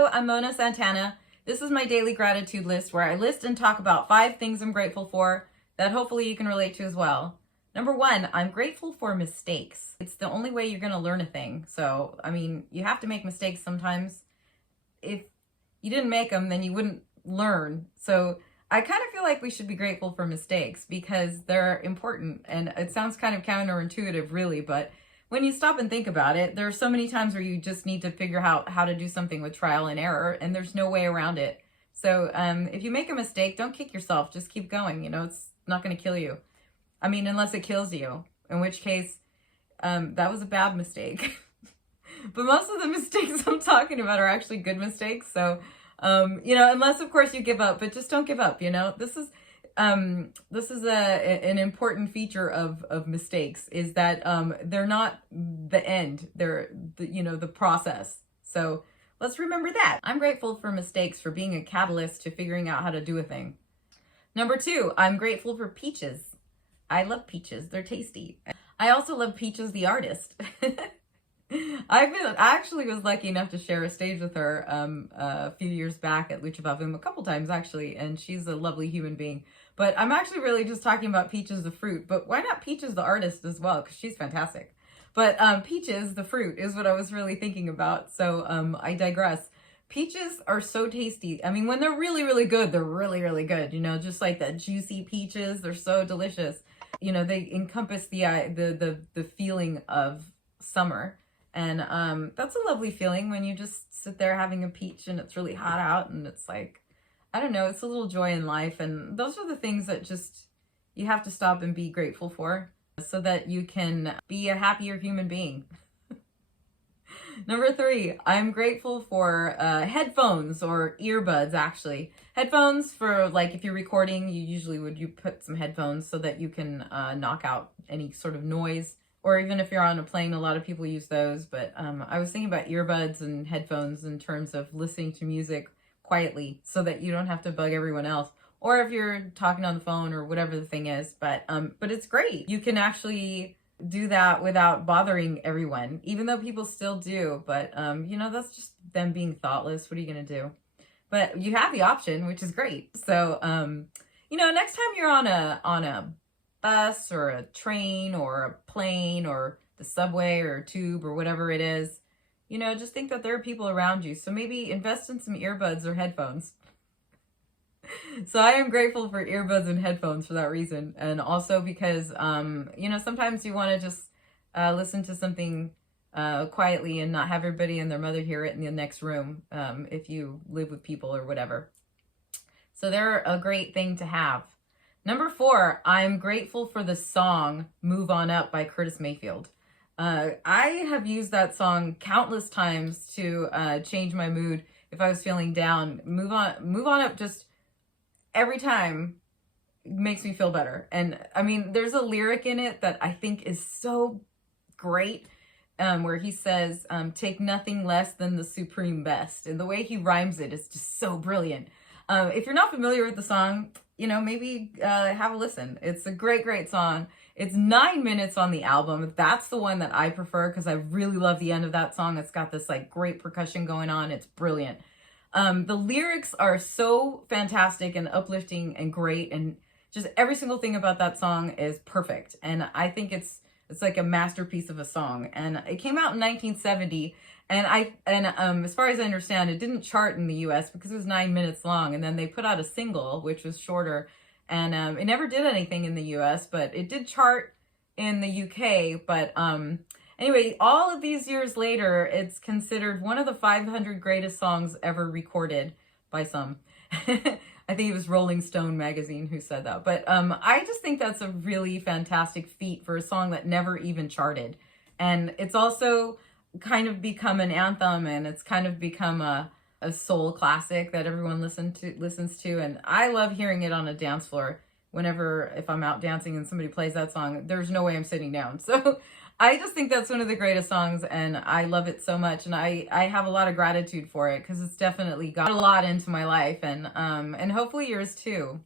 Hello, I'm Mona Santana. This is my daily gratitude list where I list and talk about 5 things I'm grateful for that hopefully you can relate to as well. Number 1, I'm grateful for mistakes. It's the only way you're going to learn a thing. So, you have to make mistakes sometimes. If you didn't make them, then you wouldn't learn. So I kind of feel like we should be grateful for mistakes because they're important. And it sounds kind of counterintuitive, really, but when you stop and think about it, there are so many times where you just need to figure out how to do something with trial and error, and there's no way around it. So if you make a mistake, don't kick yourself. Just keep going. It's not going to kill you. Unless it kills you, in which case that was a bad mistake. But most of the mistakes I'm talking about are actually good mistakes. So, unless of course you give up, but just don't give up. This is an important feature of mistakes is that they're not the end. They're the process. So let's remember that. I'm grateful for mistakes for being a catalyst to figuring out how to do a thing. Number 2, I'm grateful for Peaches. I love Peaches. They're tasty. I also love Peaches the artist. I actually was lucky enough to share a stage with her a few years back at Lucha Bavum, a couple times actually, and she's a lovely human being. But I'm actually really just talking about Peaches the fruit, but why not Peaches the artist as well? Because she's fantastic. But Peaches the fruit is what I was really thinking about, so I digress. Peaches are so tasty. When they're really, really good, they're really, really good. Just like that juicy peaches, they're so delicious. They encompass the feeling of summer. And that's a lovely feeling when you just sit there having a peach and it's really hot out and it's like, I don't know, it's a little joy in life. And those are the things that just you have to stop and be grateful for so that you can be a happier human being. Number 3, I'm grateful for headphones or earbuds, actually. Headphones for, like, if you're recording, you put some headphones so that you can knock out any sort of noise. Or even if you're on a plane, a lot of people use those. But I was thinking about earbuds and headphones in terms of listening to music quietly so that you don't have to bug everyone else. Or if you're talking on the phone or whatever the thing is. But it's great. You can actually do that without bothering everyone, even though people still do. But, that's just them being thoughtless. What are you going to do? But you have the option, which is great. So, next time you're on a bus or a train or a plane or the subway or a tube or whatever it is, just think that there are people around you. So maybe invest in some earbuds or headphones. So I am grateful for earbuds and headphones for that reason. And also because, sometimes you want to just listen to something quietly and not have everybody and their mother hear it in the next room if you live with people or whatever. So they're a great thing to have. Number 4, I'm grateful for the song Move On Up by Curtis Mayfield. I have used that song countless times to change my mood if I was feeling down. Move on up just every time makes me feel better. And there's a lyric in it that I think is so great where he says, take nothing less than the supreme best. And the way he rhymes it is just so brilliant. If you're not familiar with the song, maybe have a listen. It's a great, great song. It's 9 minutes on the album. That's the one that I prefer because I really love the end of that song. It's got this great percussion going on. It's brilliant. The lyrics are so fantastic and uplifting and great. And just every single thing about that song is perfect. And I think it's like a masterpiece of a song. And it came out in 1970. And as far as I understand, it didn't chart in the U.S. because it was 9 minutes long. And then they put out a single, which was shorter. And it never did anything in the U.S., but it did chart in the U.K. But anyway, all of these years later, it's considered one of the 500 greatest songs ever recorded by some. I think it was Rolling Stone magazine who said that. But I just think that's a really fantastic feat for a song that never even charted. And it's also kind of become an anthem, and it's kind of become a soul classic that everyone listens to. And I love hearing it on a dance floor. If I'm out dancing and somebody plays that song, there's no way I'm sitting down. So I just think that's one of the greatest songs, and I love it so much. And I have a lot of gratitude for it because it's definitely got a lot into my life, and hopefully yours too.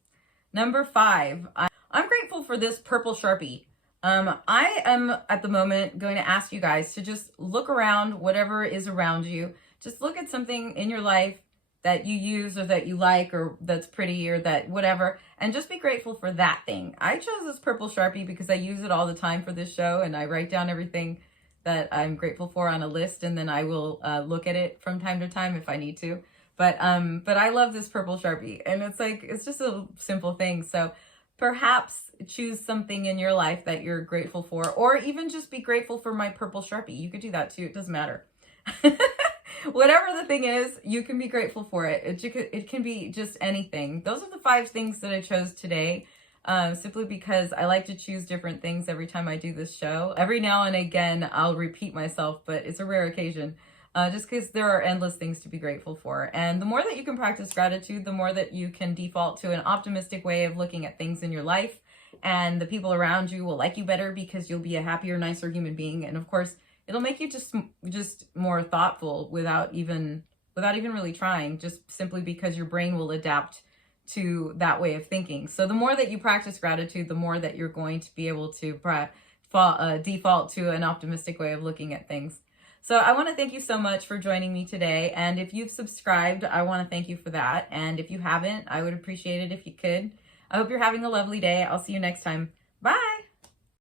Number 5, I'm grateful for this purple Sharpie. I am at the moment going to ask you guys to just look around whatever is around you. Just look at something in your life that you use or that you like or that's pretty or that whatever, and just be grateful for that thing. I chose this purple Sharpie because I use it all the time for this show, and I write down everything that I'm grateful for on a list, and then I will look at it from time to time if I need to. But I love this purple Sharpie, and it's just a simple thing. So perhaps choose something in your life that you're grateful for, or even just be grateful for my purple Sharpie. You could do that too. It doesn't matter. Whatever the thing is, you can be grateful for it. It can be just anything. Those are the 5 things that I chose today, simply because I like to choose different things every time I do this show. Every now and again, I'll repeat myself, but it's a rare occasion, just because there are endless things to be grateful for. And the more that you can practice gratitude, the more that you can default to an optimistic way of looking at things in your life. And the people around you will like you better because you'll be a happier, nicer human being. And of course, it'll make you just more thoughtful without even really trying, just simply because your brain will adapt to that way of thinking. So the more that you practice gratitude, the more that you're going to be able to default to an optimistic way of looking at things. So I want to thank you so much for joining me today. And if you've subscribed, I want to thank you for that. And if you haven't, I would appreciate it if you could. I hope you're having a lovely day. I'll see you next time. Bye.